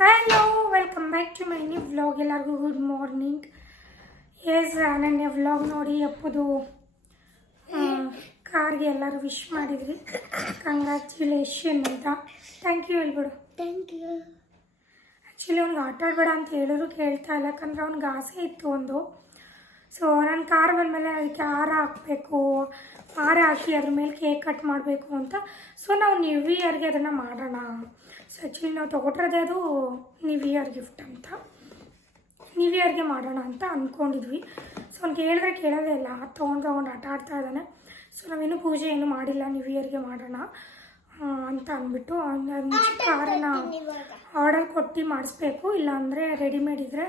Hello welcome back to my new vlog ಎಲ್ಲರಿಗೂ good morning yes ನನ್ನ vlog ನೋಡಿ ಅಪ್ಪದು ಕಾರ್ಗೆ ಎಲ್ಲರೂ ವಿಶ್ ಮಾಡಿದ್ರಿ. ಕಂಗ್ರ್ಯಾಚುಲೇಷನ್ ಅಂತ. ಥ್ಯಾಂಕ್ ಯು ಹೇಳ್ಬಿಡು. ಥ್ಯಾಂಕ್ ಯು ಆ್ಯಕ್ಚುಲಿ ಅವ್ನಿಗೆ ಆಟ ಆಡಬೇಡ ಅಂತ ಹೇಳಿದ್ರು ಕೇಳ್ತಾ ಇಲ್ಲ. ಯಾಕಂದ್ರೆ ಅವ್ನಿಗೆ ಆಸೆ ಇತ್ತು ಒಂದು. ಸೊ ನಾನು ಕಾರ್ ಬಂದಮೇಲೆ ಅದಕ್ಕೆ ಹಾರ ಹಾಕಬೇಕು. ಹಾರ ಹಾಕಿ ಅದ್ರ ಮೇಲೆ ಕೇಕ್ ಕಟ್ ಮಾಡಬೇಕು ಅಂತ. ಸೊ ನಾವು ನ್ಯೂ ಇಯರ್ಗೆ ಅದನ್ನು ಮಾಡೋಣ. ಸೊ ಆ್ಯಕ್ಚುಲಿ ನಾವು ತೊಗೊಟ್ಟಿರೋದೇ ಅದು ನ್ಯೂ ಇಯರ್ ಗಿಫ್ಟ್ ಅಂತ. ನ್ಯೂ ಇಯರ್ಗೆ ಮಾಡೋಣ ಅಂತ ಅಂದ್ಕೊಂಡಿದ್ವಿ ಸೊ ಅವ್ನು ಹೇಳಿದ್ರೆ ಕೇಳೋದೇ ಇಲ್ಲ. ತೊಗೊಂಡು ತೊಗೊಂಡು ಆಟ ಆಡ್ತಾ ಇದ್ದಾನೆ. ಸೊ ನಾವೇನು ಪೂಜೆ ಏನು ಮಾಡಿಲ್ಲ. ನ್ಯೂ ಇಯರ್ಗೆ ಮಾಡೋಣ ಅಂತ ಅಂದ್ಬಿಟ್ಟು ಕಾರನ್ನ ಆರ್ಡರ್ ಕೊಟ್ಟು ಮಾಡಿಸ್ಬೇಕು. ಇಲ್ಲಾಂದರೆ ರೆಡಿಮೇಡ್ ಇದ್ದರೆ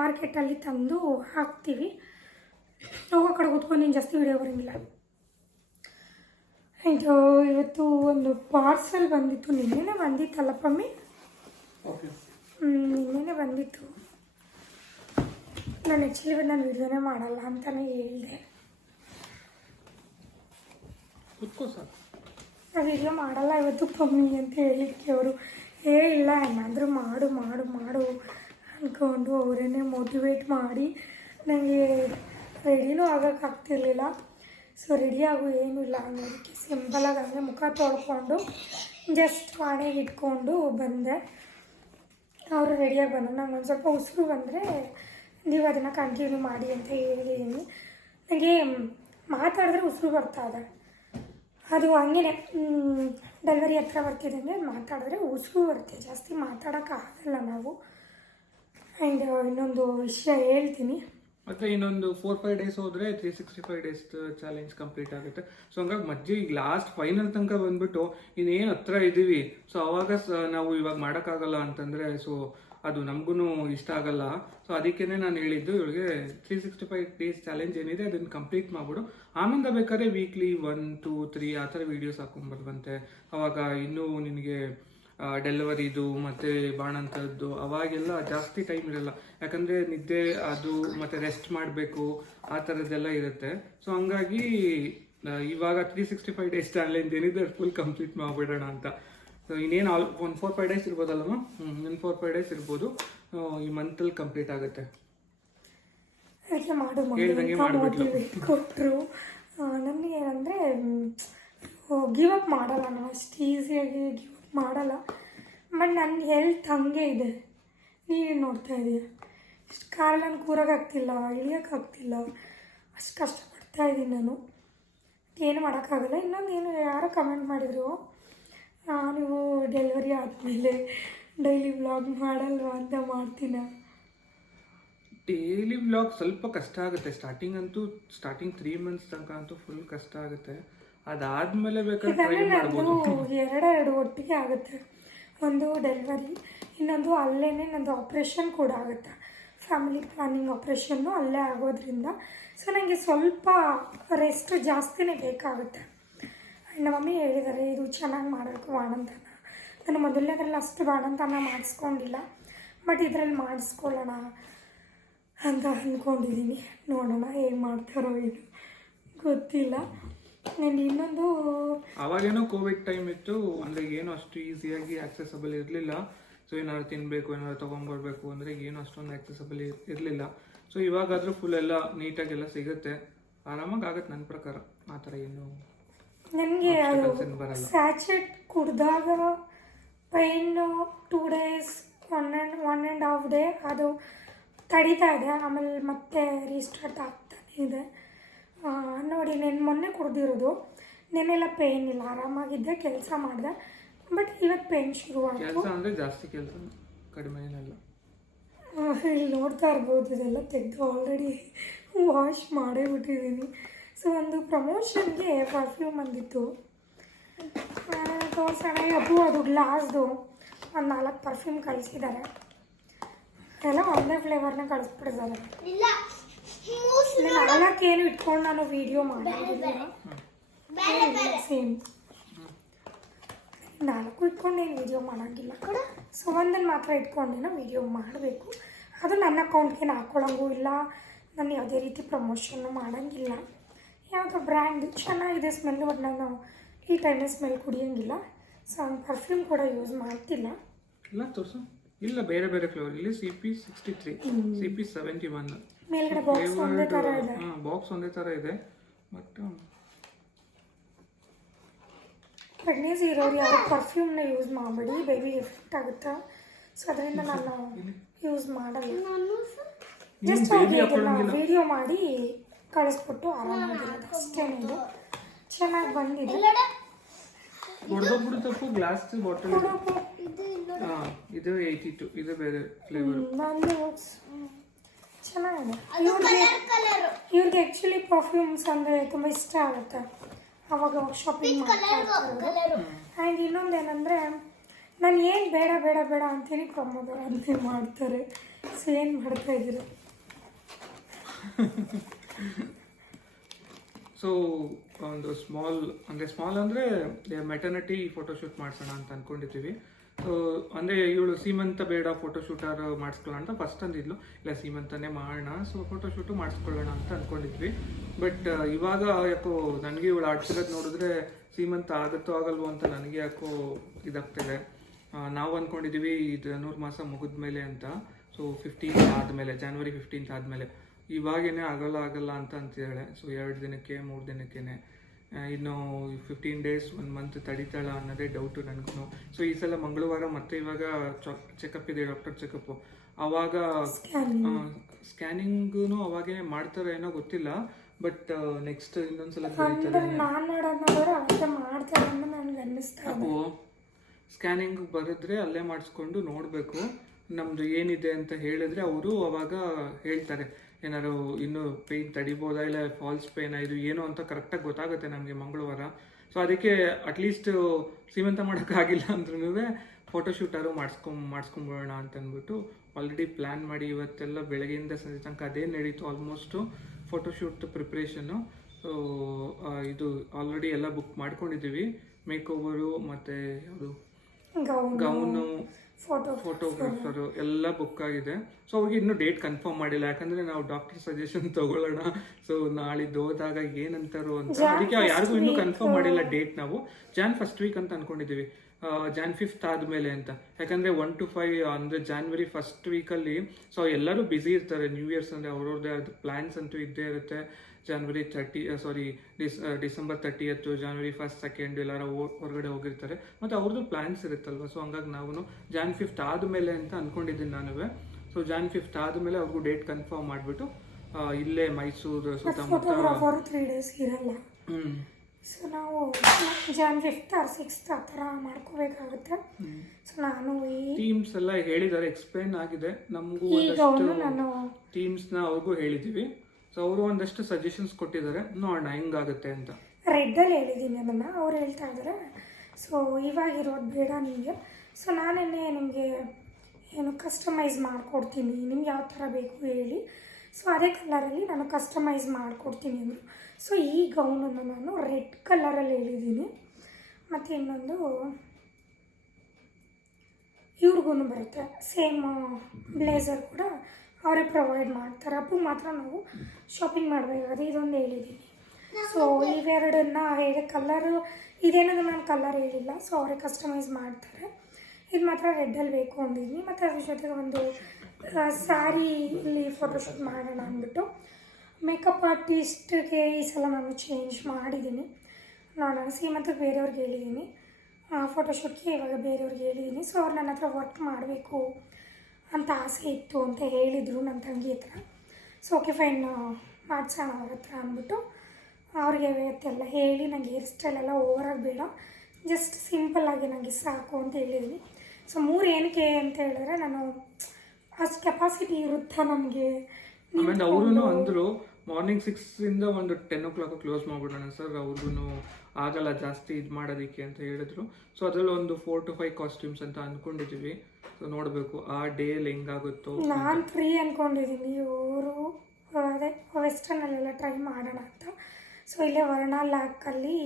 ಮಾರ್ಕೆಟಲ್ಲಿ ತಂದು ಹಾಕ್ತೀವಿ. ಹೋಗೋ ಕಡೆ ಕೂತ್ಕೊಂಡು ನೀನು ಜಾಸ್ತಿ ವಿಡಿಯೋ ಬರೋಂಗಿಲ್ಲ. ಇದು ಇವತ್ತು ಒಂದು ಪಾರ್ಸಲ್ ಬಂದಿತ್ತು. ನಿನ್ನೆ ಬಂದಿತ್ತಲ್ಲ ಪಮ್ಮಿ ನಿನ್ನೆ ನಿನ್ನೆನೇ ಬಂದಿತ್ತು. ನಾನು ಆ್ಯಕ್ಚುಲಿ ನಾನು ವಿಡಿಯೋನೇ ಮಾಡಲ್ಲ ಅಂತಲೇ ಹೇಳಿದೆ. ನಾವು ವಿಡಿಯೋ ಮಾಡಲ್ಲ ಇವತ್ತು ಪಮ್ಮಿ ಅಂತ ಹೇಳಿಕ್ಕೆ ಅವರು ಏ ಇಲ್ಲ ಏನಾದರೂ ಮಾಡು ಮಾಡು ಮಾಡು ಅಂದ್ಕೊಂಡು ಅವರೇನೆ ಮೋಟಿವೇಟ್ ಮಾಡಿ ನನಗೆ ರೆಡಿನೂ ಆಗೋಕ್ಕಾಗ್ತಿರ್ಲಿಲ್ಲ. ಸೊ ರೆಡಿ ಆಗು ಏನೂ ಇಲ್ಲ ಅನ್ನೋದಕ್ಕೆ ಸಿಂಪಲಾಗಿ ಅಂದರೆ ಮುಖ ತೊಳ್ಕೊಂಡು ಜಸ್ಟ್ ಹಣೆಗೆ ಇಟ್ಕೊಂಡು ಬಂದೆ. ಅವರು ರೆಡಿಯಾಗಿ ಬಂದರು. ನಂಗೆ ಒಂದು ಸ್ವಲ್ಪ ಉಸಿರು ಬಂದರೆ ನೀವು ಅದನ್ನು ಕಂಟಿನ್ಯೂ ಮಾಡಿ ಅಂತ ಹೇಳಿದ್ದೀನಿ ನನಗೆ ಮಾತಾಡಿದ್ರೆ ಉಸಿರು ಬರ್ತಾ ಇದೆ. ಅದು ಹಂಗೇನೆ ಡೆಲಿವರಿ ಹತ್ರ ಬರ್ತಿದ್ದಂಗೆ ಮಾತಾಡಿದ್ರೆ ಉಸಿರು ಬರುತ್ತೆ. ಜಾಸ್ತಿ ಮಾತಾಡೋಕ್ಕಾಗಲ್ಲ ನಾವು. ಆ್ಯಂಡ್ ಇನ್ನೊಂದು ವಿಷಯ ಹೇಳ್ತೀನಿ. ಮತ್ತೆ ಇನ್ನೊಂದು ಫೋರ್ ಫೈವ್ ಡೇಸ್ ಹೋದ್ರೆ three sixty five days challenge complete ಆಗುತ್ತೆ. ಸೊ ಹಂಗಾಗಿ ಮಜ್ಜಿ ಈಗ ಲಾಸ್ಟ್ ಫೈನಲ್ ತನಕ ಬಂದ್ಬಿಟ್ಟು ಇನ್ನೇನು ಹತ್ರ ಇದ್ದೀವಿ ಸೊ ಅವಾಗ ನಾವು ಇವಾಗ ಮಾಡೋಕ್ಕಾಗಲ್ಲ ಅಂತಂದ್ರೆ ಸೊ ಅದು ನಮಗೂ ಇಷ್ಟ ಆಗಲ್ಲ. ಸೊ ಅದಕ್ಕೇನೆ ನಾನು ಹೇಳಿದ್ದು, ಇವಳಿಗೆ three sixty five days challenge ಏನಿದೆ, ಅದನ್ನು ಕಂಪ್ಲೀಟ್ ಮಾಡ್ಬಿಡು. ಆಮೇಲೆ ಬೇಕಾದ್ರೆ ವೀಕ್ಲಿ ಒನ್ ಟೂ ತ್ರೀ ಆ ಥರ ವೀಡಿಯೋಸ್ ಹಾಕೊಂಡ್ಬರ್ಬಂತೆ ಅವಾಗ ಇನ್ನೂ ನಿನಗೆ ಡೆಲಿವರಿದು ಮತ್ತೆ ಬಾಣಂತದ್ದು ಅವಾಗೆಲ್ಲ ಜಾಸ್ತಿ ಟೈಮ್ ಇರಲ್ಲ. ಯಾಕಂದ್ರೆ ನಿದ್ದೆ ಅದು ಮತ್ತೆ ರೆಸ್ಟ್ ಮಾಡಬೇಕು ಆ ಥರದ್ದೆಲ್ಲ ಇರುತ್ತೆ. ಸೊ ಹಂಗಾಗಿ ಇವಾಗ three sixty five days challenge ಏನಿದೆ ಫುಲ್ ಕಂಪ್ಲೀಟ್ ಮಾಡಿಬಿಡೋಣ ಅಂತ. ಸೊ ಇನ್ನೇನು ಆಲ್ ಒಂದು ಫೋರ್ ಫೈವ್ ಡೇಸ್ ಇರ್ಬೋದಲ್ಲಮ್ಮ ಒನ್ ಫೋರ್ ಫೈವ್ ಡೇಸ್ ಇರ್ಬೋದು. ಈ ಮಂತಲ್ಲಿ ಕಂಪ್ಲೀಟ್ ಆಗುತ್ತೆ. ಹೇಳ್ದಂಗೆ ಕೊಟ್ಟರು ನನಗೆ ಏನಂದರೆ ಗಿವ್ ಅಪ್ ಮಾಡಲ್ಲ ಅಷ್ಟು ಈಸಿಯಾಗಿ ಗಿವ್ ಮಾಡಲ್ಲ. ಬಟ್ ನನ್ನ ಹೆಲ್ತ್ ಹಾಗೆ ಇದೆ. ನೀನು ನೋಡ್ತಾ ಇದೀಯ. ಇಷ್ಟು ಕಾಲ ನಾನು ಕೂರೋಕ್ಕಾಗ್ತಿಲ್ಲ ಇಳಿಯೋಕ್ಕಾಗ್ತಿಲ್ಲ ಅಷ್ಟು ಕಷ್ಟಪಡ್ತಾ ಇದ್ದೀನಿ ನಾನು. ಏನು ಮಾಡೋಕ್ಕಾಗಲ್ಲ. ಇನ್ನೊಂದು ಏನು, ಯಾರೋ ಕಮೆಂಟ್ ಮಾಡಿದ್ರು ನಾನು ನೀವು ಡೆಲಿವರಿ ಆದಮೇಲೆ ಡೈಲಿ ವ್ಲಾಗ್ ಮಾಡಲ್ವಾ ಅಂತ ಮಾಡ್ತೀನ? ಡೈಲಿ ವ್ಲಾಗ್ ಸ್ವಲ್ಪ ಕಷ್ಟ ಆಗುತ್ತೆ. ಸ್ಟಾರ್ಟಿಂಗ್ ಅಂತೂ ಸ್ಟಾರ್ಟಿಂಗ್ ತ್ರೀ ಮಂತ್ಸ್ ತನಕ ಅಂತೂ ಫುಲ್ ಕಷ್ಟ ಆಗುತ್ತೆ. ಅದಾದ್ಮೇಲೆ ಬೇಕಾದ್ರೆ ಟ್ರೈ ಮಾಡ್ಬೋದು. ಎರಡೆರಡು ಒಟ್ಟಿಗೆ ಆಗುತ್ತೆ. ಒಂದು ಡೆಲಿವರಿ ಇನ್ನೊಂದು ಅಲ್ಲೇ ನಂದು ಆಪ್ರೇಷನ್ ಕೂಡ ಆಗುತ್ತೆ. ಫ್ಯಾಮಿಲಿ ಪ್ಲಾನಿಂಗ್ ಆಪ್ರೇಷನ್ನು ಅಲ್ಲೇ ಆಗೋದ್ರಿಂದ. ಸೊ ನನಗೆ ಸ್ವಲ್ಪ ರೆಸ್ಟ್ ಜಾಸ್ತಿನೇ ಬೇಕಾಗುತ್ತೆ. ಅಣ್ಣ ಮಮ್ಮಿ ಹೇಳಿದ್ದಾರೆ ಇದು ಚೆನ್ನಾಗಿ ಮಾಡಬೇಕು ಬಾಣಂತನ. ನಾನು ಮೊದಲನೇದ್ರಲ್ಲಿ ಅಷ್ಟು ಬಾಣಂತನ ಮಾಡಿಸ್ಕೊಂಡಿಲ್ಲ. ಬಟ್ ಇದರಲ್ಲಿ ಮಾಡಿಸ್ಕೊಳ್ಳೋಣ ಅಂತ ಅಂದ್ಕೊಂಡಿದ್ದೀನಿ ನೋಡೋಣ ಹೇಗೆ ಮಾಡ್ತಾರೋ ಏನು ಗೊತ್ತಿಲ್ಲ. ನಾನು ಇನ್ನೊಂದು ಅವಾಗೇನೋ ಕೋವಿಡ್ ಟೈಮ್ ಇತ್ತು ಅಂದ್ರೆ ಏನು ಅಷ್ಟು ಈಸಿಯಾಗಿ ಆಕ್ಸೆಸಬಲ್ ಇರಲಿಲ್ಲ. ಸೊ ಏನಾದ್ರು ತಿನ್ಬೇಕು ಏನಾದ್ರು ತಗೊಂಡ್ಬರ್ಬೇಕು ಅಂದ್ರೆ ಏನು ಅಷ್ಟೊಂದು ಆಕ್ಸೆಸಬಲ್ ಇರಲಿಲ್ಲ. ಸೊ ಇವಾಗಾದ್ರೂ ಫುಲ್ ಎಲ್ಲ ನೀಟಾಗೆಲ್ಲ ಸಿಗುತ್ತೆ. ಆರಾಮಾಗಿ ಆಗುತ್ತೆ ನನ್ನ ಪ್ರಕಾರ. ಆ ಥರ ಏನು ನನಗೆ sachet ಕುಡಿದಾಗ pain two days one and one and half day ಅದು ತಡೀತಾ ಇದೆ. ಆಮೇಲೆ ಮತ್ತೆ ರೀಸ್ಟಾರ್ಟ್ ಆಗ್ತಾನೆ ಇದೆ. ನೋಡಿ ನಾನು ಮೊನ್ನೆ ಕುಡ್ದಿರೋದು. ನೆನ್ನೆಲ್ಲ ಪೇಯ್ನ್ ಇಲ್ಲ ಆರಾಮಾಗಿದ್ದೆ ಕೆಲಸ ಮಾಡಿದೆ. ಬಟ್ ಇವತ್ತು ಪೇಯ್ನ್ ಶುರುವಾಯಿತು ಆಯಿತು. ಅಂದ್ರೆ ಜಾಸ್ತಿ ಕೆಲಸ ಕಡಿಮೆ ಏನಲ್ಲ. ಇಲ್ಲಿ ನೋಡ್ತಾ ಇರ್ಬೋದು ಇದೆಲ್ಲ ತೆಗೆದು ಆಲ್ರೆಡಿ ವಾಶ್ ಮಾಡೇ ಬಿಟ್ಟಿದ್ದೀನಿ. ಸೊ ಒಂದು ಪ್ರಮೋಷನ್ಗೆ ಪರ್ಫ್ಯೂಮ್ ಬಂದಿತ್ತು. ತೋರ್ಸೋಣ ಅಬ್ಬು ಅದು ಗ್ಲಾಸ್ದು ಒಂದು ನಾಲ್ಕು ಪರ್ಫ್ಯೂಮ್ ಕಳಿಸಿದ್ದಾರೆ. ಎಲ್ಲ ಒಂದೇ ಫ್ಲೇವರ್ನ ಕಳಿಸ್ಬಿಟ್ಟಿದ್ದಾರೆ. ಇಲ್ಲಿ ನಾಲ್ಕೇನು ಇಟ್ಕೊಂಡು ನಾನು ವಿಡಿಯೋ ಮಾಡಿಲ್ಲ ಬೇರೆ ಬೇರೆ. ಸೇಮ್ ನಾಲ್ಕು ಇಟ್ಕೊಂಡು ಏನು ವಿಡಿಯೋ ಮಾಡೋಂಗಿಲ್ಲ. ಸೊ ಒಂದನ್ನು ಮಾತ್ರ ಇಟ್ಕೊಂಡೇನೋ ವಿಡಿಯೋ ಮಾಡಬೇಕು. ಅದು ನನ್ನ ಅಕೌಂಟ್ಗೆ ಹಾಕ್ಕೊಳ್ಳೋಂಗೂ ಇಲ್ಲ. ನಾನು ಯಾವುದೇ ರೀತಿ ಪ್ರಮೋಷನ್ನು ಮಾಡೋಂಗಿಲ್ಲ. ಯಾವುದೋ ಬ್ರ್ಯಾಂಡ್ ಚೆನ್ನಾಗಿದೆ ಸ್ಮೆಲ್ ಬಟ್ ನಾನು ಈ ಟೈಮಲ್ಲಿ ಸ್ಮೆಲ್ ಕುಡಿಯೋಂಗಿಲ್ಲ. ಸೊ ಪರ್ಫ್ಯೂಮ್ ಕೂಡ ಯೂಸ್ ಮಾಡ್ತಿಲ್ಲ. ಇಲ್ಲ ತೋರ್ಸು. ಇಲ್ಲ ಬೇರೆ ಬೇರೆ ಫ್ಲೇವರ್ ಇಲ್ಲಿ C P sixty three C P seventy one ಮೇಲ್ಗಡೆ ಬಾಕ್ಸ್ ಒಂದೇ ತರ ಇದೆ. ಬಾಕ್ಸ್ ಒಂದೇ ಥರ ಇದೆ. ಬಟ್ ಪ್ರೆಗ್ನೆನ್ಸಿ ಇರೋರು ಯಾರು ಪರ್ಫ್ಯೂಮ್ನ ಯೂಸ್ ಮಾಡಬೇಡಿ. ಬೇಬಿ ಎಫೆಕ್ಟ್ ಆಗುತ್ತಾ? ಸೊ ಅದರಿಂದ ನಾನು ಯೂಸ್ ಮಾಡಲ್ಲ. ಜಸ್ಟ್ ವಿಡಿಯೋ ಮಾಡಿ ಕಳಿಸ್ಬಿಟ್ಟು ಆರಾಮಾಗಿರೋದು. ಅಷ್ಟೇನಿದೆ ಚೆನ್ನಾಗಿ ಬಂದಿದೆ. ಹೊಡೆದೋಗ್ಬಿಡುತ್ತಪ್ಪು ಗ್ಲಾಸ್ ಬಾಟಲ್ ಇದು ಇಲ್ಲ ಹಾಂ ಇದು ಏಯ್ಟಿ ಟು ಇದು ಬೇರೆ ಫ್ಲೇವರ್ ನಾನು ಚೆನ್ನಾಗಿದೆ. ಕಲರ್ ಇವ್ರಿಗೆ ಆ್ಯಕ್ಚುಲಿ ಪರ್ಫ್ಯೂಮ್ಸ್ ಅಂದರೆ ತುಂಬ ಇಷ್ಟ ಆಗುತ್ತೆ. ಅವಾಗ ಶಾಪಿಂಗ್ ಮಾಡ್ತಾ ಇನ್ನೊಂದು ಆ್ಯಂಡ್ ನಾನು ಏನು ಬೇಡ ಬೇಡ ಬೇಡ ಅಂತೇಳಿ ಪ್ರಮೋದ ಅಂತ ಮಾಡ್ತಾರೆ. ಸೊ ಏನು ಮಾಡ್ತಾ ಇದ್ದೀರ? ಸೊ ಒಂದು ಸ್ಮಾಲ್ ಅಂದರೆ ಸ್ಮಾಲ್ ಅಂದರೆ ಮೆಟರ್ನಿಟಿ ಫೋಟೋಶೂಟ್ ಮಾಡ್ಸೋಣ ಅಂತ ಅಂದ್ಕೊಂಡಿದ್ದೀವಿ ಸೊ ಅಂದರೆ ಇವಳು ಸೀಮಂತ ಬೇಡ ಫೋಟೋಶೂಟರ್ ಮಾಡಿಸ್ಕೊಳ್ಳೋಣ ಅಂತ ಫಸ್ಟ್ ಅಂದಿದ್ಲು. ಇಲ್ಲ, ಸೀಮಂತನೇ ಮಾಡೋಣ ಸೊ ಫೋಟೋಶೂಟು ಮಾಡಿಸ್ಕೊಳ್ಳೋಣ ಅಂತ ಅಂದ್ಕೊಂಡಿದ್ವಿ ಬಟ್ ಇವಾಗ ಯಾಕೋ ನನಗೆ ಇವಳು ಆಡ್ಸಿರೋದು ನೋಡಿದ್ರೆ ಸೀಮಂತ ಆಗುತ್ತೋ ಆಗಲ್ವೋ ಅಂತ ನನಗೆ ಯಾಕೋ ಇದಾಗ್ತಿದೆ. ನಾವು ಅಂದ್ಕೊಂಡಿದ್ದೀವಿ ಇದು ನೂರು ಮಾಸ ಮುಗಿದ ಮೇಲೆ ಅಂತ. ಸೊ ಫಿಫ್ಟೀನ್ತ್ ಆದಮೇಲೆ ಜಾನ್ವರಿ ಫಿಫ್ಟೀನ್ತ್ ಆದಮೇಲೆ. ಇವಾಗೇನೆ ಆಗಲ್ಲ ಆಗಲ್ಲ ಅಂತ ಅಂತಿದ್ದಾಳೆ. ಸೊ ಎರಡು ದಿನಕ್ಕೆ ಮೂರು ದಿನಕ್ಕೇನೆ ಆ, ಇನ್ನು ಫಿಫ್ಟೀನ್ ಡೇಸ್ ಒನ್ ಮಂತ್ ತಡಿತಾಳ ಅನ್ನೋದೇ ಡೌಟು ನನಗೂ ಸೊ ಈ ಸಲ ಮಂಗಳವಾರ ಮತ್ತೆ ಇವಾಗ ಚೆಕಪ್ ಇದೆ ಡಾಕ್ಟರ್ ಚೆಕಪ್ಪು ಅವಾಗ ಸ್ಕ್ಯಾನಿಂಗು ಅವಾಗೇ ಮಾಡ್ತಾರೆ ಏನೋ ಗೊತ್ತಿಲ್ಲ. ಬಟ್ ನೆಕ್ಸ್ಟ್ ಇನ್ನೊಂದ್ಸಲ ಅಂತ ಸ್ಕ್ಯಾನಿಂಗ್ ಬರೆದ್ರೆ ಅಲ್ಲೇ ಮಾಡಿಸ್ಕೊಂಡು ನೋಡಬೇಕು. ನಮ್ದು ಏನಿದೆ ಅಂತ ಹೇಳಿದ್ರೆ ಅವರು ಅವಾಗ ಹೇಳ್ತಾರೆ. ಏನಾದ್ರು ಇನ್ನು ಪೇಯ್ನ್ ತಡಿಬೋದಾ ಇಲ್ಲ ಫಾಲ್ಸ್ ಪೇನ್ ಇದು ಏನು ಅಂತ ಕರೆಕ್ಟಾಗಿ ಗೊತ್ತಾಗುತ್ತೆ ನಮಗೆ ಮಂಗಳವಾರ. ಸೊ ಅದಕ್ಕೆ ಅಟ್ಲೀಸ್ಟ್ ಸೀಮಂತ ಮಾಡೋಕ್ಕಾಗಿಲ್ಲ ಅಂದ್ರೂ ಫೋಟೋಶೂಟಾರು ಮಾಡಿಸ್ಕೊಂಡ್ ಮಾಡಿಸ್ಕೊಂಬಿಡೋಣ ಅಂತ ಅಂದ್ಬಿಟ್ಟು ಆಲ್ರೆಡಿ ಪ್ಲ್ಯಾನ್ ಮಾಡಿ ಇವತ್ತೆಲ್ಲ ಬೆಳಗ್ಗೆಯಿಂದ ಸಂಜೆ ತನಕ ಅದೇ ನಡೀತು ಆಲ್ಮೋಸ್ಟು ಫೋಟೋಶೂಟ್ ಪ್ರಿಪ್ರೇಷನ್ನು ಸೊ ಇದು ಆಲ್ರೆಡಿ ಎಲ್ಲ ಬುಕ್ ಮಾಡ್ಕೊಂಡಿದ್ದೀವಿ. ಮೇಕ್ ಓವರು ಮತ್ತು ಯಾವುದು? ಗೌನ್ ಫೋಟೋಗ್ರಾಫರು ಎಲ್ಲ ಬುಕ್ ಆಗಿದೆ. ಸೊ ಅವ್ರಿಗೆ ಇನ್ನೂ ಡೇಟ್ ಕನ್ಫರ್ಮ್ ಮಾಡಿಲ್ಲ. ಯಾಕಂದ್ರೆ ನಾವು ಡಾಕ್ಟರ್ ಸಜೆಷನ್ ತಗೊಳ್ಳೋಣ. ಸೊ ನಾಳೆ ಹೋದಾಗ ಏನಂತಾರೋ ಅಂತ. ಅದಕ್ಕೆ ಯಾರಿಗೂ ಇನ್ನೂ ಕನ್ಫರ್ಮ್ ಮಾಡಿಲ್ಲ ಡೇಟ್ ನಾವು. ಜಾನ್ ಫಸ್ಟ್ ವೀಕ್ ಅಂತ ಅನ್ಕೊಂಡಿದೀವಿ. ಜಾನ್ ಫಿಫ್ತ್ ಆದ್ಮೇಲೆ ಅಂತ. ಯಾಕಂದ್ರೆ ಒನ್ ಟು ಫೈವ್ ಅಂದ್ರೆ ಜಾನ್ವರಿ ಫಸ್ಟ್ ವೀಕಲ್ಲಿ ಸೊ ಎಲ್ಲರೂ ಬ್ಯುಸಿ ಇರ್ತಾರೆ ನ್ಯೂ ಇಯರ್ಸ್ ಅಂದ್ರೆ ಅವ್ರವ್ರದ್ದೇ ಅದು ಪ್ಲಾನ್ಸ್ ಅಂತೂ ಇದ್ದೇ ಇರುತ್ತೆ. ಜಾನ್ವರಿ ಥರ್ಟಿ ಸಾರಿ ಡಿಸ್ ಡಿಸೆಂಬರ್ ತರ್ಟಿಯತ್ತು ಜಾನ್ವರಿ ಫಸ್ಟ್ ಸೆಕೆಂಡ್ ಎಲ್ಲಾರ ಹೊರಗಡೆ ಹೋಗಿರ್ತಾರೆ. ಮತ್ತು ಅವ್ರದ್ದು ಪ್ಲಾನ್ಸ್ ಇರುತ್ತಲ್ವ? ಸೊ ಹಂಗಾಗಿ ನಾವು ಜಾನ್ ಫಿಫ್ತ್ ಆದಮೇಲೆ ಅಂತ ಅಂದ್ಕೊಂಡಿದ್ದೀನಿ ನಾನು ಸೊ ಜಾನ್ ಫಿಫ್ತ್ ಆದಮೇಲೆ ಅವ್ರಿಗೂ ಡೇಟ್ ಕನ್ಫರ್ಮ್ ಮಾಡಿಬಿಟ್ಟು ಇಲ್ಲೇ ಮೈಸೂರು ಸುತ್ತಮುತ್ತ ಹ್ಞೂ ಸೊ ನಾವು ಜಾನ್ ಫಿಫ್ತ್ ಆರ್ ಸಿಕ್ಸ್ತ್ ಆ ಥರ ಮಾಡ್ಕೋಬೇಕಾಗುತ್ತೆ. ಸೊ ನಾನು ಈ ಟೀಮ್ಸ್ ಎಲ್ಲ ಹೇಳಿದ್ದಾರೆ ಎಕ್ಸ್ಪ್ಲೈನ್ ಆಗಿದೆ. ನಮಗೂ ನಾನು ಟೀಮ್ಸ್ನ ಅವ್ರಿಗೂ ಹೇಳಿದ್ದೀವಿ. ಸೊ ಅವರು ಒಂದಷ್ಟು ಸಜೆಷನ್ಸ್ ಕೊಟ್ಟಿದ್ದಾರೆ. ನೋಡೋಣ ಹೆಂಗಾಗುತ್ತೆ ಅಂತ. ರೆಡ್ಡಲ್ಲಿ ಹೇಳಿದ್ದೀನಿ ಅದನ್ನು. ಅವ್ರು ಹೇಳ್ತಾ ಇದ್ದಾರೆ. ಸೊ ಇವಾಗಿರೋದು ಬೇಡ ನಿಮಗೆ. ಸೊ ನಾನೇನೆ ನಿಮಗೆ ಏನು ಕಸ್ಟಮೈಸ್ ಮಾಡಿಕೊಡ್ತೀನಿ. ನಿಮ್ಗೆ ಯಾವ ಥರ ಬೇಕು ಹೇಳಿ. ಸೊ ಅದೇ ಕಲರಲ್ಲಿ ನಾನು ಕಸ್ಟಮೈಸ್ ಮಾಡಿಕೊಡ್ತೀನಿ ಅಂದರು. ಸೊ ಈ ಗೌನನ್ನು ನಾನು ರೆಡ್ ಕಲರಲ್ಲಿ ಹೇಳಿದ್ದೀನಿ. ಮತ್ತು ಇನ್ನೊಂದು ಇವ್ರಿಗೂ ಬರುತ್ತೆ. ಸೇಮ್ ಬ್ಲೇಸರ್ ಕೂಡ ಅವರೇ ಪ್ರೊವೈಡ್ ಮಾಡ್ತಾರೆ. ಅಪ್ಪು ಮಾತ್ರ ನಾವು ಶಾಪಿಂಗ್ ಮಾಡಬೇಕಾದ್ರೆ ಇದೊಂದು ಹೇಳಿದ್ದೀನಿ. ಸೊ ಇವೆರಡನ್ನ ಹೇಳಿ ಕಲರು ಇದೇನದು ನಾನು ಕಲರ್ ಹೇಳಿಲ್ಲ. ಸೊ ಅವರೇ ಕಸ್ಟಮೈಸ್ ಮಾಡ್ತಾರೆ. ಇದು ಮಾತ್ರ ರೆಡ್ಡಲ್ಲಿ ಬೇಕು ಅಂದಿದ್ದೀನಿ. ಮತ್ತು ಅದ್ರ ಜೊತೆಗೆ ಒಂದು ಸ್ಯಾರಿಲಿ ಫೋಟೋಶೂಟ್ ಮಾಡೋಣ ಅಂದ್ಬಿಟ್ಟು. ಮೇಕಪ್ ಆರ್ಟಿಸ್ಟ್ಗೆ ಈ ಸಲ ನಾನು ಚೇಂಜ್ ಮಾಡಿದ್ದೀನಿ. ನೋಡೋಣ ಸೀಮಂತಕ್ಕೆ ಬೇರೆಯವ್ರಿಗೆ ಹೇಳಿದ್ದೀನಿ. ಫೋಟೋಶೂಟ್ಗೆ ಇವಾಗ ಬೇರೆಯವ್ರಿಗೆ ಹೇಳಿದ್ದೀನಿ. ಸೊ ಅವ್ರು ನನ್ನ ಹತ್ರ ವರ್ಕ್ ಮಾಡಬೇಕು ಅಂತ ಆಸೆ ಇತ್ತು ಅಂತ ಹೇಳಿದರು ನನ್ನ ತಂಗಿ ಹತ್ರ. ಸೊ ಓಕೆ ಫೈನ್ ಮಾಡ್ಸೋಣ ಅವ್ರ ಹತ್ರ ಅಂದ್ಬಿಟ್ಟು ಅವ್ರಿಗೆ ಇವತ್ತೆಲ್ಲ ಹೇಳಿ ನನಗೆ ಹೇರ್ ಸ್ಟೈಲ್ ಎಲ್ಲ ಓವರಾಗಿ ಬೇಡ. ಜಸ್ಟ್ ಸಿಂಪಲ್ಲಾಗಿ ನನಗೆ ಸಾಕು ಅಂತ ಹೇಳಿದ್ದೀನಿ. ಸೊ ಮೂರು ಏನಕ್ಕೆ ಅಂತ ಹೇಳಿದ್ರೆ ನಾನು ಅಷ್ಟು ಕೆಪಾಸಿಟಿ ಇರುತ್ತಾ ನಮಗೆ? ಆಮೇಲೆ ಅವರು ಅಂದರು ಮಾರ್ನಿಂಗ್ ಸಿಕ್ಸಿಂದ ಒಂದು ಟೆನ್ ಓ ಕ್ಲಾಕ್ ಕ್ಲೋಸ್ ಮಾಡ್ಬಿಡೋಣ ಸರ್ ಅವ್ರಿಗೂ ಆಗಲ್ಲ ಜಾಸ್ತಿ ಇದು ಮಾಡೋದಕ್ಕೆ ಅಂತ ಹೇಳಿದ್ರು. ಸೊ ಅದರಲ್ಲಿ ಒಂದು ಫೋರ್ ಟು ಫೈವ್ ಕಾಸ್ಟ್ಯೂಮ್ಸ್ ಅಂತ ಅಂದ್ಕೊಂಡಿದ್ದೀವಿ ಸೊ ನೋಡಬೇಕು ಆ ಡೇಲಿ ಹೆಂಗಾಗುತ್ತೋ ನಾನು ಫ್ರೀ ಅಂದ್ಕೊಂಡಿದ್ದೀನಿ ಇವರು ಅದೇ ವೆಸ್ಟರ್ನಲ್ಲೆಲ್ಲ ಟ್ರೈ ಮಾಡೋಣ ಅಂತ. ಸೊ ಇಲ್ಲೇ ವರ್ಣ ಲ್ಯಾಕಲ್ಲಿ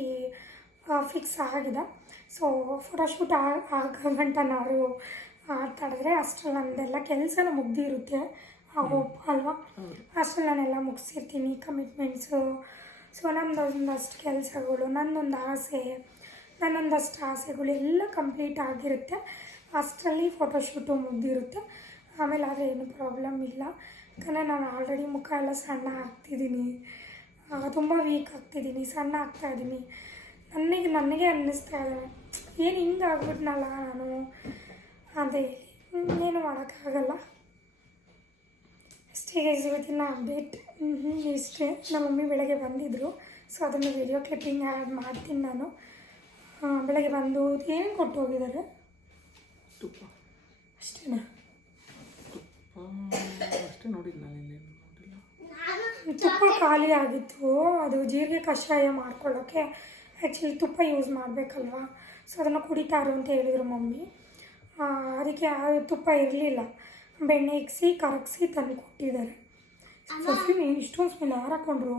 ಫಿಕ್ಸ್ ಆಗಿದೆ. ಸೊ ಫೋಟೋಶೂಟ್ ಆಗ ಗಂಟ ನಾವು ಆಟಾಡಿದ್ರೆ ಅಷ್ಟರಲ್ಲಿ ನಮ್ಮದೆಲ್ಲ ಕೆಲಸನ ಮುಗ್ದಿರುತ್ತೆ. ಆ ಹೋಪ್ ಅಲ್ವಾ? ಅಷ್ಟ್ರಲ್ಲಿ ನಾನೆಲ್ಲ ಮುಗಿಸಿರ್ತೀನಿ ಕಮಿಟ್ಮೆಂಟ್ಸು ಸೊ ನಮ್ಮದೊಂದಷ್ಟು ಕೆಲಸಗಳು ನನ್ನೊಂದು ಆಸೆ ನನ್ನೊಂದಷ್ಟು ಆಸೆಗಳು ಎಲ್ಲ ಕಂಪ್ಲೀಟ್ ಆಗಿರುತ್ತೆ. ಅಷ್ಟರಲ್ಲಿ ಫೋಟೋಶೂಟು ಮುಗ್ದಿರುತ್ತೆ. ಆಮೇಲೆ ಆದರೆ ಏನು ಪ್ರಾಬ್ಲಮ್ ಇಲ್ಲ. ಯಾಕಂದರೆ ನಾನು ಆಲ್ರೆಡಿ ಮುಖ ಎಲ್ಲ ಸಣ್ಣ ಆಗ್ತಿದ್ದೀನಿ. ತುಂಬ ವೀಕ್ ಆಗ್ತಿದ್ದೀನಿ ಸಣ್ಣ ಆಗ್ತಾ ಇದ್ದೀನಿ. ನನಗೆ ನನಗೆ ಅನ್ನಿಸ್ತಾ ಇದೆ. ಏನು ಹಿಂಗೆ ಆಗ್ಬಿಟ್ನಲ್ಲ ನಾನು? ಅದೇ ಇನ್ನೇನು ಮಾಡೋಕ್ಕಾಗಲ್ಲ. ಅಷ್ಟೇ ಇವತ್ತಿನ ಅಪ್ಡೇಟ್ ಇಷ್ಟೇ. ನಮ್ಮ ಮಮ್ಮಿ ಬೆಳಗ್ಗೆ ಬಂದಿದ್ದರು ಸೊ ಅದನ್ನು ವಿಡಿಯೋ ಕ್ಲಿಪ್ಪಿಂಗ್ ಆ್ಯಡ್ ಮಾಡ್ತೀನಿ ನಾನು. ಬೆಳಗ್ಗೆ ಬಂದು ಏನು ಕೊಟ್ಟು ಹೋಗಿದ್ದಾರೆ? ತುಪ್ಪ. ಅಷ್ಟೇನಾ? ತುಪ್ಪ ಅಷ್ಟೇ ನೋಡಿಲ್ಲ ತುಪ್ಪ ಖಾಲಿ ಆಗಿತ್ತು. ಅದು ಜೀರಿಗೆ ಕಷಾಯ ಮಾಡ್ಕೊಳ್ಳೋಕ್ಕೆ ಆ್ಯಕ್ಚುಲಿ ತುಪ್ಪ ಯೂಸ್ ಮಾಡಬೇಕಲ್ವಾ? ಸೊ ಅದನ್ನು ಕುಡಿತಾರು ಅಂತ ಹೇಳಿದರು ಮಮ್ಮಿ. ಅದಕ್ಕೆ ಆ ತುಪ್ಪ ಇರಲಿಲ್ಲ. ಬೆಣ್ಣೆ ಇಕ್ಸಿ ಕರಗಿಸಿ ತಂದು ಕೊಟ್ಟಿದ್ದಾರೆ. ಪರ್ಫ್ಯೂಮ್ ಇಷ್ಟೊಂದು ಸ್ಮೆಲ್ ಹಾಕೊಂಡ್ರು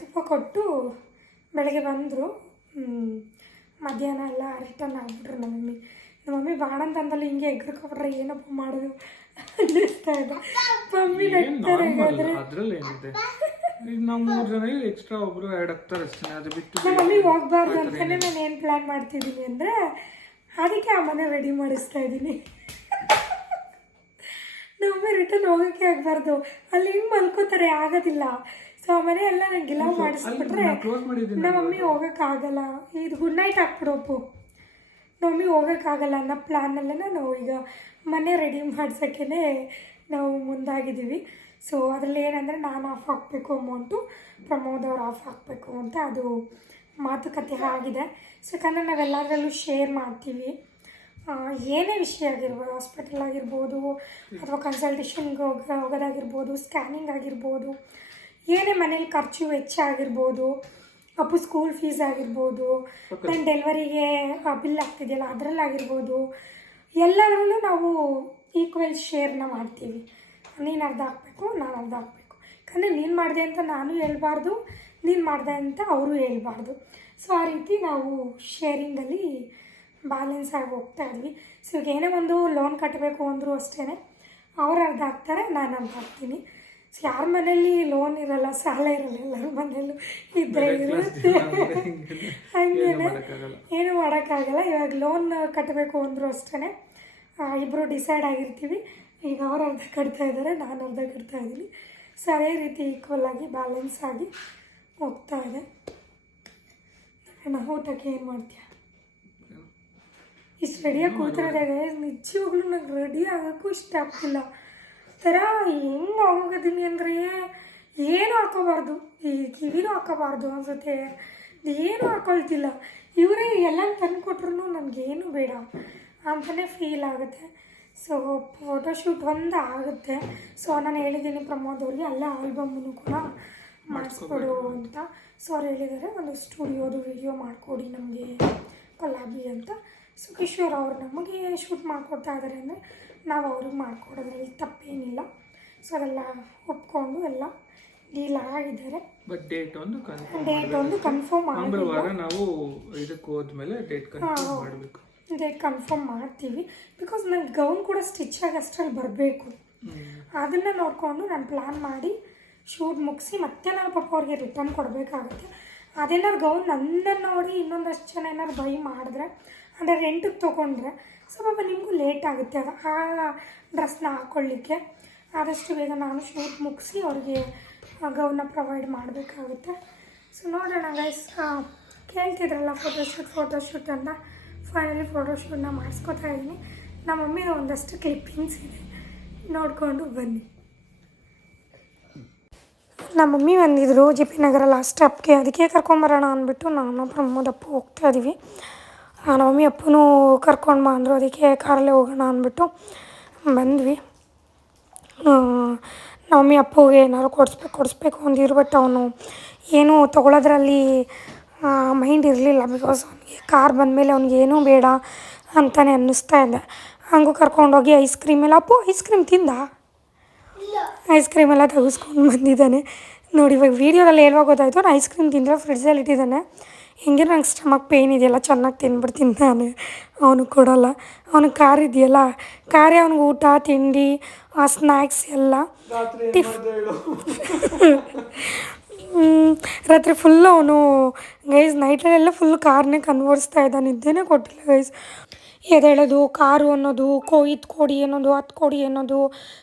ತುಪ್ಪ ಕೊಟ್ಟು ಬೆಳಗ್ಗೆ ಬಂದರು. ಮಧ್ಯಾಹ್ನ ಎಲ್ಲ ರಿಟರ್ನ್ ಆಗ್ಬಿಟ್ರು ನಮ್ಮ ಮಮ್ಮಿ ನಮ್ಮ ಮಮ್ಮಿ ಬಾಣಂತಂದಲ್ಲಿ ಹಿಂಗೆ ಎಗ್ರಕೊಬಿಟ್ರೆ ಏನಪ್ಪ ಮಾಡೋದು ಅನ್ನಿಸ್ತಾ ಇದೆ. ಮಮ್ಮಿ ಡಾಕ್ಟರ್ ಹಾಗಾದ್ರೆ. ಅದ್ರಲ್ಲಿ ಏನಿದೆ ಈಗ ನಾವು ಮೂರು ಜನ ಎಕ್ಸ್ಟ್ರಾ ಒಬ್ರು ಆ್ಯಡ್ ಆಗ್ತಾರೆ ಅಷ್ಟೇ. ಅದು ಬಿಟ್ಟು ನಮ್ಮ ಮಮ್ಮಿ ಹೋಗ್ಬಾರ್ದು ಅಂತಾನೆ ನಾನು ಏನು ಪ್ಲ್ಯಾನ್ ಮಾಡ್ತಿದ್ದೀನಿ ಅಂದರೆ ಅದಕ್ಕೆ ಆ ಮನೆ ರೆಡಿ ಮಾಡಿಸ್ತಾ ಇದ್ದೀನಿ. ನಮ್ಮೆ ರಿಟರ್ನ್ ಹೋಗೋಕ್ಕೆ ಆಗಬಾರ್ದು. ಅಲ್ಲಿ ಹಿಂಗೆ ಮಲ್ಕೋತಾರೆ ಆಗೋದಿಲ್ಲ. ಸೊ ಆ ಮನೆ ಎಲ್ಲ ನಂಗೆಲ್ಲ ಮಾಡಿಸ್ಬಿಟ್ರೆ ಕ್ಲೋಸ್ ಮಾಡಿದ್ದೀನಿ ನಮ್ಮ ಮಮ್ಮಿ ಹೋಗೋಕ್ಕಾಗಲ್ಲ ಇದು ಗುಡ್ ನೈಟ್ ಹಾಕ್ಬಿಡೋಪು. ನಮ್ಮ ಮಮ್ಮಿ ಹೋಗೋಕ್ಕಾಗಲ್ಲ ಅನ್ನೋ ಪ್ಲ್ಯಾನಲ್ಲೇ ನಾವು ಈಗ ಮನೆ ರೆಡಿ ಮಾಡ್ಸೋಕ್ಕೆ ನಾವು ಮುಂದಾಗಿದ್ದೀವಿ. ಸೊ ಅದರಲ್ಲಿ ಏನಂದರೆ ನಾನು ಆಫ್ ಹಾಕಬೇಕು ಅಮೌಂಟು ಪ್ರಮೋದ್ ಅವ್ರು ಆಫ್ ಹಾಕಬೇಕು ಅಂತ ಅದು ಮಾತುಕತೆ ಆಗಿದೆ. ಸೊ ಯಾಕಂದರೆ ನಾವೆಲ್ಲದರಲ್ಲೂ ಶೇರ್ ಮಾಡ್ತೀವಿ. ಏನೇ ವಿಷಯ ಆಗಿರ್ಬೋದು ಹಾಸ್ಪಿಟಲ್ ಆಗಿರ್ಬೋದು ಅಥವಾ ಕನ್ಸಲ್ಟೇಷನ್ಗೆ ಹೋಗ ಹೋಗೋದಾಗಿರ್ಬೋದು ಸ್ಕ್ಯಾನಿಂಗ್ ಆಗಿರ್ಬೋದು ಏನೇ ಮನೇಲಿ ಖರ್ಚು ವೆಚ್ಚ ಆಗಿರ್ಬೋದು ಅಪ್ಪು ಸ್ಕೂಲ್ ಫೀಸ್ ಆಗಿರ್ಬೋದು ನನ್ನ ಡೆಲಿವರಿಗೆ ಬಿಲ್ ಆಗ್ತಿದೆಯಲ್ಲ ಅದರಲ್ಲಾಗಿರ್ಬೋದು ಎಲ್ಲದರಲ್ಲೂ ನಾವು ಈಕ್ವಲ್ ಶೇರ್ನ ಮಾಡ್ತೀವಿ. ನೀನು ಅರ್ಧ ಹಾಕ್ಬೇಕು ನಾನು ಅರ್ಧ ಹಾಕ್ಬೇಕು. ಯಾಕಂದರೆ ನೀನು ಮಾಡಿದೆ ಅಂತ ನಾನು ಹೇಳ್ಬಾರ್ದು ನೀನು ಮಾಡಿದೆ ಅಂತ ಅವರು ಹೇಳ್ಬಾರ್ದು. ಸೊ ಆ ರೀತಿ ನಾವು ಶೇರಿಂಗಲ್ಲಿ ಬ್ಯಾಲೆನ್ಸ್ ಆಗಿ ಹೋಗ್ತಾ ಇದ್ವಿ. ಸೊ ಈಗ ಏನೇ ಒಂದು ಲೋನ್ ಕಟ್ಟಬೇಕು ಅಂದರೂ ಅಷ್ಟೇ ಅವ್ರು ಅರ್ಧ ಹಾಕ್ತಾರೆ ನಾನು ಅರ್ಧ ಹಾಕ್ತೀನಿ. ಸೊ ಯಾರ ಮನೇಲಿ ಲೋನ್ ಇರಲ್ಲ ಸಾಲ ಇರಲ್ಲ ಎಲ್ಲರ ಮನೇಲೂ ಇದ್ದರೆ ಇರುತ್ತೆ ಹಂಗೇನೆ. ಏನು ಮಾಡೋಕ್ಕಾಗಲ್ಲ. ಇವಾಗ ಲೋನ್ ಕಟ್ಟಬೇಕು ಅಂದರೂ ಅಷ್ಟೇ ಇಬ್ಬರು ಡಿಸೈಡ್ ಆಗಿರ್ತೀವಿ. ಈಗ ಅವರು ಅರ್ಧ ಕಟ್ತಾ ಇದ್ದಾರೆ ನಾನು ಅರ್ಧ ಕಟ್ತಾ ಇದ್ದೀನಿ. ಸೊ ಅದೇ ರೀತಿ ಈಕ್ವಲ್ ಆಗಿ ಬ್ಯಾಲೆನ್ಸ್ ಆಗಿ ಹೋಗ್ತಾ ಇದೆ. ನಾವು ಊಟಕ್ಕೆ ಏನು ಮಾಡ್ತೀಯ? ಇಷ್ಟು ರೆಡಿಯಾಗಿ ಕೂತಿರೋದಾಗ ನಿಜವಾಗ್ಲೂ ನಂಗೆ ರೆಡಿ ಆಗೋಕ್ಕೂ ಇಷ್ಟ ಆಗ್ತಿಲ್ಲ. ಥರ ಹೆಂಗೆ ಹೋಗೋದೀನಿ ಅಂದರೆ ಏನು ಹಾಕೋಬಾರ್ದು. ಈ ಕಿವಿನೂ ಹಾಕೋಬಾರ್ದು ಅನ್ಸುತ್ತೆ. ಏನು ಹಾಕೊಳ್ತಿಲ್ಲ. ಇವರೇ ಎಲ್ಲ ತಂದು ಕೊಟ್ರು ನನಗೇನು ಬೇಡ. ಅಂತಲೇ ಫೀಲ್ ಆಗುತ್ತೆ. ಸೊ ಫೋಟೋಶೂಟ್ ಒಂದು ಆಗುತ್ತೆ. ಸೊ ನಾನು ಹೇಳಿದ್ದೀನಿ ಪ್ರಮೋದ್ ಅವ್ರಿಗೆ ಅಲ್ಲೇ ಆಲ್ಬಮ್ನು ಕೂಡ ಮಾಡಿಸ್ಕೊಡು ಅಂತ. ಸೊ ಅವ್ರು ಹೇಳಿದ್ದಾರೆ ಒಂದು ಸ್ಟುಡಿಯೋದು ವಿಡಿಯೋ ಮಾಡಿಕೊಡಿ ನಮಗೆ ಕೊಲಾಬಿ ಅಂತ. ಸೊ ಕಿಶೋರ್ ಅವ್ರು ನಮಗೆ ಶೂಟ್ ಮಾಡಿಕೊಡ್ತಾ ಇದ್ದಾರೆ ಅಂದರೆ ನಾವು ಅವ್ರಿಗೆ ಮಾಡಿಕೊಡೋದ್ರಲ್ಲಿ ತಪ್ಪೇನಿಲ್ಲ. ಸೊ ಅದೆಲ್ಲ ಒಪ್ಕೊಂಡು ಎಲ್ಲ ಡೀಲ್ ಆಗಿದ್ದಾರೆ. ಬಟ್ ಡೇಟ್ ಒಂದು ಕನ್ಫರ್ಮ್ ಡೇಟ್ ಒಂದು ಕನ್ಫರ್ಮ್ ಆಗಿದೆ ನಾವು ಇದಕ್ಕೆ ಹೋದ್ಮೇಲೆ ಡೇಟ್ ಕನ್ಫರ್ಮ್ ಮಾಡಬೇಕು. ಡೇಟ್ ಕನ್ಫರ್ಮ್ ಮಾಡ್ತೀವಿ. ಬಿಕಾಸ್ ನನ್ನ ಗೌನ್ ಕೂಡ ಸ್ಟಿಚ್ ಆಗಿ ಅಷ್ಟರಲ್ಲಿ ಬರಬೇಕು. ಅದನ್ನು ನೋಡಿಕೊಂಡು ನಾನು ಪ್ಲ್ಯಾನ್ ಮಾಡಿ ಶೂಟ್ ಮುಗಿಸಿ ಮತ್ತೆ ನಾನು ಪಾಪ ಅವ್ರಿಗೆ ರಿಟರ್ನ್ ಕೊಡಬೇಕಾಗುತ್ತೆ. ಅದೇನಾದ್ರು ಗೌನ್ ನನ್ನನ್ನು ನೋಡಿ ಇನ್ನೊಂದಷ್ಟು ಜನ ಏನಾದ್ರು ಬೈ ಮಾಡಿದ್ರೆ, ಅಂದರೆ ರೆಂಟಿಗೆ ತೊಗೊಂಡ್ರೆ ಸೊ ಪಾಪ ನಿಮಗೂ ಲೇಟ್ ಆಗುತ್ತೆ. ಅದು ಆ ಡ್ರೆಸ್ನ ಹಾಕ್ಕೊಳ್ಳಿಕ್ಕೆ ಆದಷ್ಟು ಬೇಗ ನಾನು ಶೂಟ್ ಮುಗಿಸಿ ಅವ್ರಿಗೆ ಗೌನ ಪ್ರೊವೈಡ್ ಮಾಡಬೇಕಾಗುತ್ತೆ. ಸೊ ನೋಡೋಣ ಗೈಸ್ ಕೇಳ್ತಿದ್ರಲ್ಲ ಫೋಟೋಶೂಟ್ ಫೋಟೋಶೂಟನ್ನು ಫೈನಲಿ ಫೋಟೋಶೂಟ್ನ ಮಾಡಿಸ್ಕೊತಾ ಇದ್ದೀನಿ. ನಮ್ಮ ಮಮ್ಮಿದು ಒಂದಷ್ಟು ಕ್ಲಿಪ್ಪಿಂಗ್ಸ್ ಇದೆ. ನೋಡಿಕೊಂಡು ಬನ್ನಿ. ನಮ್ಮ ಮಮ್ಮಿ ಬಂದಿದ್ರು ಜೆ ಪಿ ನಗರ ಲಾಸ್ಟ್ ಸ್ಟಾಪ್ಗೆ ಅದಕ್ಕೆ ಕರ್ಕೊಂಬರೋಣ ಅಂದ್ಬಿಟ್ಟು ನಾನು ಪ್ರಮೋದ್ ಅಪ್ಪ ಹೋಗ್ತಾ ಇದ್ದೀವಿ ನಮ್ಮ ಮಮ್ಮಿ ಅಪ್ಪನೂ ಕರ್ಕೊಂಡು ಬಂದರು. ಅದಕ್ಕೆ ಕಾರಲ್ಲೇ ಹೋಗೋಣ ಅಂದ್ಬಿಟ್ಟು ಬಂದ್ವಿ. ನಮ್ಮ ಮಮ್ಮಿ ಅಪ್ಪಗೆ ಏನಾದ್ರು ಕೊಡಿಸ್ಬೇಕು ಕೊಡಿಸ್ಬೇಕು ಅಂದಿರು ಬಟ್ ಅವನು ಏನೂ ತೊಗೊಳೋದ್ರಲ್ಲಿ ಮೈಂಡ್ ಇರಲಿಲ್ಲ ಬಿಕಾಸ್ ಅವನಿಗೆ ಕಾರ್ ಬಂದಮೇಲೆ ಅವ್ನಿಗೆ ಏನೂ ಬೇಡ ಅಂತಲೇ ಅನ್ನಿಸ್ತಾ ಇದೆ. ಹಂಗೂ ಕರ್ಕೊಂಡೋಗಿ ಐಸ್ ಕ್ರೀಮ್ ಎಲ್ಲ ಅಪ್ಪು ಐಸ್ ಕ್ರೀಮ್ ತಿಂದ? ಐಸ್ ಕ್ರೀಮ್ ಎಲ್ಲ ತೆಗೆಸ್ಕೊಂಡು ಬಂದಿದ್ದಾನೆ. ನೋಡಿ ಇವಾಗ ವೀಡಿಯೋದಲ್ಲಿ ಹೇಳುವಾಗ ಗೊತ್ತಾಯಿತು ಅವ್ನು ಐಸ್ ಕ್ರೀಮ್ ತಿಂದರೆ ಫ್ರಿಡ್ಜಲ್ಲಿ ಇಟ್ಟಿದ್ದಾನೆ. ಹಿಂಗೆ ನಂಗೆ ಸ್ಟಮಕ್ ಪೇಯ್ನ್ ಇದೆಯಲ್ಲ ಚೆನ್ನಾಗಿ ತಿನ್ಬಿಡ್ತೀನಿ ನಾನು. ಅವನು ಕೊಡೋಲ್ಲ. ಅವನಿಗೆ ಕಾರ್ ಇದೆಯಲ್ಲ? ಕಾರೇ ಅವ್ನಿಗೆ ಊಟ ತಿಂಡಿ ಆ ಸ್ನ್ಯಾಕ್ಸ್ ಎಲ್ಲ. ಟಿಫ್ ರಾತ್ರಿ ಫುಲ್ಲು ಅವನು ಗೈಸ್ ನೈಟಲ್ಲೆಲ್ಲ ಫುಲ್ ಕಾರ್ನೇ ಕನ್ವರ್ಸ್ತಾ ಇದ್ದ ನಿದ್ದೆನೇ ಕೊಟ್ಟಿಲ್ಲ ಗೈಸ್ ಎದೇಳೋದು ಕಾರು ಅನ್ನೋದು, ಕೋ, ಇದು ಕೊಡಿ ಅನ್ನೋದು, ಅದು ಕೊಡಿ ಅನ್ನೋದು.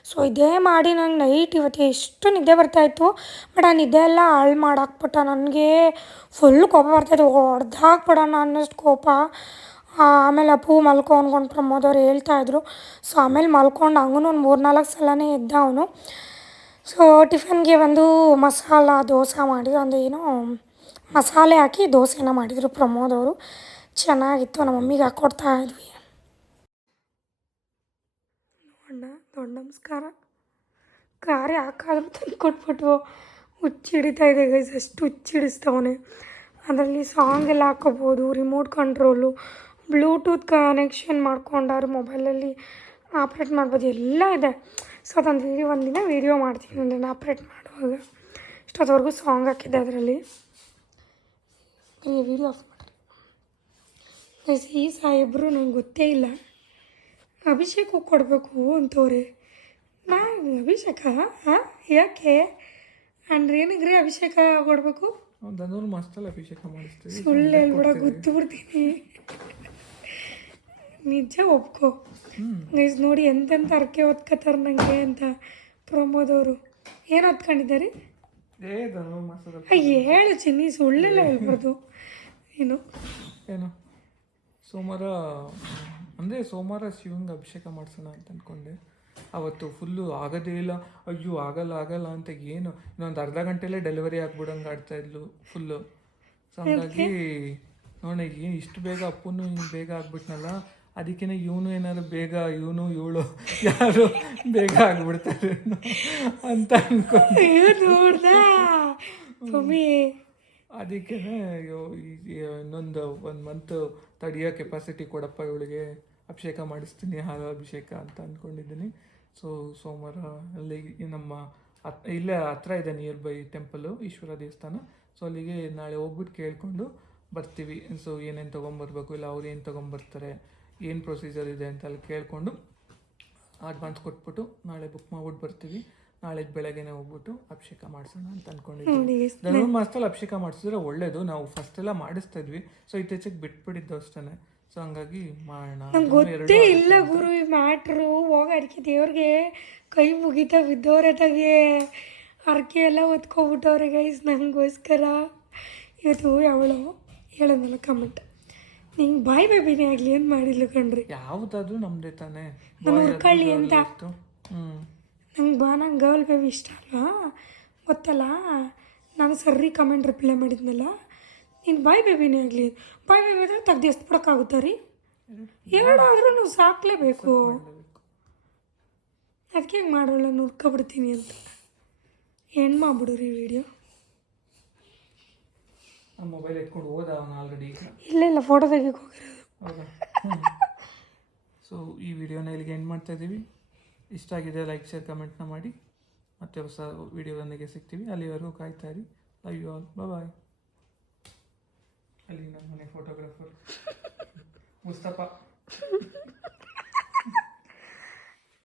ಸೊ ಇದೇ ಮಾಡಿ ನಂಗೆ ನೈಟ್ ಇವತ್ತು ಎಷ್ಟು ನಿದ್ದೆ ಬರ್ತಾಯಿತ್ತು ಬಟ್ ಆ ನಿದ್ದೆ ಎಲ್ಲ ಹಾಳು ಮಾಡಾಕ್ಬಿಟ್ಟ, ನನಗೆ ಫುಲ್ ಕೋಪ ಬರ್ತಾಯಿತ್ತು ಹೊಡೆದಾಕ್ಬಿಡೋಣ ಅನ್ನೋಷ್ಟು ಕೋಪ. ಆಮೇಲೆ ಅಪ್ಪು ಮಲ್ಕೊ ಅನ್ಕೊಂಡು ಪ್ರಮೋದವ್ರು ಹೇಳ್ತಾಯಿದ್ರು ಸೊ ಆಮೇಲೆ ಮಲ್ಕೊಂಡು ಹಂಗೂ ಒಂದು ಮೂರು ನಾಲ್ಕು ಸಲನೇ ಎದ್ದ ಅವನು. ಸೊ ಟಿಫನ್ಗೆ ಒಂದು ಮಸಾಲ, ದೋಸೆ ಮಾಡಿದ್ರು ಒಂದು ಏನೋ ಮಸಾಲೆ ಹಾಕಿ ದೋಸೆನ ಮಾಡಿದರು ಪ್ರಮೋದ್ ಅವರು. ಚೆನ್ನಾಗಿತ್ತು, ನಮ್ಮ ಮಮ್ಮಿಗೆ ಹಾಕ್ಕೊಡ್ತಾ ಇದ್ವಿ. ನೋಡೋಣ ದೊಡ್ಡ ನಮಸ್ಕಾರ. ಖಾರಿ ಹಾಕಾದ್ರೂ ತಂದು ಕೊಟ್ಬಿಟ್ಟು ಹುಚ್ಚಿಡಿತಾ ಇದೆ ಗೈಸ್ ಅಷ್ಟು ಹುಚ್ಚಿಡಿಸ್ತವನೆ ಅದರಲ್ಲಿ ಸಾಂಗ್ ಎಲ್ಲ ಹಾಕೋಬೋದು ರಿಮೋಟ್ ಕಂಟ್ರೋಲು ಬ್ಲೂಟೂತ್ ಕನೆಕ್ಷನ್ ಮಾಡ್ಕೊಂಡಾರು ಮೊಬೈಲಲ್ಲಿ ಆಪ್ರೇಟ್ ಮಾಡ್ಬೋದು, ಎಲ್ಲ ಇದೆ. ಸೊ ಅದೊಂದು ವೀಡಿಯೋ ಒಂದಿನ ವೀಡಿಯೋ ಮಾಡ್ತೀನಿ ಒಂದಿನ ಆಪ್ರೇಟ್ ಮಾಡುವಾಗ. ಇಷ್ಟೊತ್ತವರೆಗೂ ಸಾಂಗ್ ಹಾಕಿದ್ದೆ ಅದರಲ್ಲಿ. ವೀಡಿಯೋ ಆಫ್ ಮಾಡಿರಿ ಈ ಸಾಹೇಬರು ನಂಗೆ ಗೊತ್ತೇ ಇಲ್ಲ. ಅಭಿಷೇಕ ಕೊಡಬೇಕು ಅಂತವ್ರೆ. ನಾನು ಅಭಿಷೇಕ? ಹಾಂ ಯಾಕೆ? ಅಂದ್ರೆ ಏನಿಗ್ರಿ ಅಭಿಷೇಕ ಕೊಡಬೇಕು? ಸುಳ್ಳು ಹೇಳ್ಬಿಡ ಗೊತ್ತು ಬಿಡ್ತೀನಿ. ನಿಜ ಒಪ್ಕೋ. ಗೈಸ್ ನೋಡಿ ಎಂತೆಂಥ ಅರ್ಕೆ ಹೊತ್ಕೋತಾರೆ ನನಗೆ ಅಂತ ಪ್ರಮೋದವರು. ಏನು ಹೊತ್ಕೊಂಡಿದ್ದಾರೆ? ಹೇಳು ಚಿನ್ನಿ ಸುಳ್ಳೆಲ್ಲ ಹೇಳ್ಬಾರ್ದು. ಏನು? ಏನು? ಸೋಮವಾರ ಅಂದರೆ ಸೋಮವಾರ ಶಿವಂಗೆ ಅಭಿಷೇಕ ಮಾಡಿಸೋಣ ಅಂತ ಅಂದ್ಕೊಂಡೆ ಅವತ್ತು ಫುಲ್ಲು ಆಗೋದೇ ಇಲ್ಲ. ಅಯ್ಯೋ ಆಗಲ್ಲ ಆಗಲ್ಲ ಅಂತ ಏನು? ಇನ್ನೊಂದು ಅರ್ಧ ಗಂಟೆಲೇ ಡೆಲಿವರಿ ಆಗ್ಬಿಡಂಗೆ ಆಡ್ತಾ ಇದ್ಲು ಫುಲ್ಲು ಸೊ ಹಂಗಾಗಿ ನೋಡ ಏನು ಇಷ್ಟು ಬೇಗ ಅಪ್ಪನೂ ಹಿಂಗೆ ಬೇಗ ಆಗ್ಬಿಟ್ನಲ್ಲ? ಅದಕ್ಕೇ ಇವನು ಏನಾದ್ರು ಬೇಗ ಇವನು ಇವಳು ಯಾರು ಬೇಗ ಆಗ್ಬಿಡ್ತಾರೆ ಅಂತ ಅದಕ್ಕೆ ಇನ್ನೊಂದು ಒಂದು ಮಂತ್ ತಡಿಯೋ ಕೆಪಾಸಿಟಿ ಕೊಡಪ್ಪ ಇವಳಿಗೆ. ಅಭಿಷೇಕ ಮಾಡಿಸ್ತೀನಿ ಹಾಲು ಅಭಿಷೇಕ ಅಂತ ಅಂದ್ಕೊಂಡಿದ್ದೀನಿ ಸೊ ಸೋಮವಾರ ಅಲ್ಲಿ ನಮ್ಮ ಹತ್ ಇಲ್ಲೇ ಹತ್ರ ಇದೆ ನಿಯರ್ ಬೈ ಟೆಂಪಲು ಈಶ್ವರ ದೇವಸ್ಥಾನ. ಸೊ ಅಲ್ಲಿಗೆ ನಾಳೆ ಹೋಗ್ಬಿಟ್ಟು ಕೇಳಿಕೊಂಡು ಬರ್ತೀವಿ. ಸೊ ಏನೇನು ತೊಗೊಂಬರ್ಬೇಕು ಇಲ್ಲ ಅವ್ರು ಏನು ತೊಗೊಂಬರ್ತಾರೆ? ಏನು ಪ್ರೊಸೀಜರ್ ಇದೆ ಅಂತ ಅಲ್ಲಿ ಕೇಳಿಕೊಂಡು ಅಡ್ವಾನ್ಸ್ ಕೊಟ್ಬಿಟ್ಟು ನಾಳೆ ಬುಕ್ ಮಾಡ್ಬಿಟ್ಟು ಬರ್ತೀವಿ. ನಾಳೆ ಬೆಳಗ್ಗೆನೆ ಹೋಗ್ಬಿಟ್ಟು ಅಭಿಷೇಕ ಮಾಡಿಸೋಣ ಅಂತ ಅನ್ಕೊಂಡಿದ್ವಿ. ಧನುರ್ ಮಾಸದಲ್ಲಿ ಅಭಿಷೇಕ ಮಾಡಿಸಿದ್ರೆ ಒಳ್ಳೇದು. ನಾವು ಫಸ್ಟ್ ಎಲ್ಲ ಮಾಡಿಸ್ತಾ ಇದ್ವಿ. ಸೊ ಇತ್ತೀಚೆಗೆ ಬಿಟ್ಬಿಟ್ಟಿದ್ದು ಅಷ್ಟೇ ಸೊ ಹಂಗಾಗಿ ಮಾಡೋಣ. ನಂಗೆ ಗೊತ್ತೇ ಇಲ್ಲ ಗುರು ಈ ಮ್ಯಾಟ್ರು ಹೋಗಿ ಅಡಿಕೆ ದೇವ್ರಿಗೆ ಕೈ ಮುಗಿತಾ ಬಿದ್ದವ್ರೆ ತಗೆ ಅರ್ಕೆ ಎಲ್ಲ ಒತ್ಕೊಬಿಟ್ಟವ್ರೆ ಗೈಸ್ ನನಗೋಸ್ಕರ ಇವತ್ತು ಅವಳು ಹೇಳೋದಲ್ಲ ಕಮೆಂಟ್ ನಿಂಗೆ ಬಾಯ್ ಬೇಬಿನೇ ಆಗಲಿ ಏನು ಮಾಡಿಲ್ಲ ಕಣ್ರಿ? ಯಾವುದಾದ್ರೂ ನಮ್ದೇ ತಾನೇ. ನಮ್ಮ ಉರ್ಕಳ್ಳಿ ಅಂತ. ಹ್ಞೂ ನಂಗೆ ಬಾ ನಂಗೆ ಗರ್ಲ್ ಬೇಬಿ ಇಷ್ಟ ಅಲ್ವಾ? ಗೊತ್ತಲ್ಲ? ನಾನು ಸರಿ ಕಮೆಂಟ್ ರಿಪ್ಲೈ ಮಾಡಿದ್ನಲ್ಲ? ನೀನು ಬಾಯ್ ಬೇಬಿನೇ ಆಗಲಿ. ಬಾಯ್ ಬೇಬಿ ಅಂದರೆ ತೆಗ್ದು ಎಷ್ಟು ಬಿಡೋಕ್ಕಾಗುತ್ತಾ ರೀ ಎರಡಾದರೂ ನೀವು ಸಾಕಲೇಬೇಕು ಅದಕ್ಕೆ ಹೆಂಗೆ ಮಾಡೋಲ್ಲ ನುರ್ಕೊಬಿಡ್ತೀನಿ ಅಂತ. ಹೆಣ್ಣು ಮಾಡ್ಬಿಡ್ರಿ ವಿಡಿಯೋ ನಮ್ಮ ಮೊಬೈಲ್ ಎತ್ಕೊಂಡು ಹೋದ ಅವನು ಆಲ್ರೆಡಿ ಈಗ ಇಲ್ಲ ಇಲ್ಲ ಫೋಟೋ ತೆಗಿಯಕ್ಕೆ ಹೋಗಿರೋದು. ಹೌದಾ? ಸೊ ಈ ವಿಡಿಯೋನ ಇಲ್ಲಿಗೆ ಎಂಡ್ ಮಾಡ್ತಾ ಇದ್ದೀವಿ ಇಷ್ಟ ಆಗಿದೆ ಲೈಕ್ ಶೇರ್ ಕಮೆಂಟ್ನ ಮಾಡಿ. ಮತ್ತೆ ಹೊಸ ವಿಡಿಯೋದೊಂದಿಗೆ ಸಿಗ್ತೀವಿ. ಅಲ್ಲಿವರೆಗೂ ಕಾಯ್ತಾ ಇರಿ. ಲವ್ ಯು ಆಲ್ ಬಾಯ್ ಅಲ್ಲಿ ನಮ್ಮ ಮನೆ ಫೋಟೋಗ್ರಾಫರ್ ಮುಸ್ತಫಾ.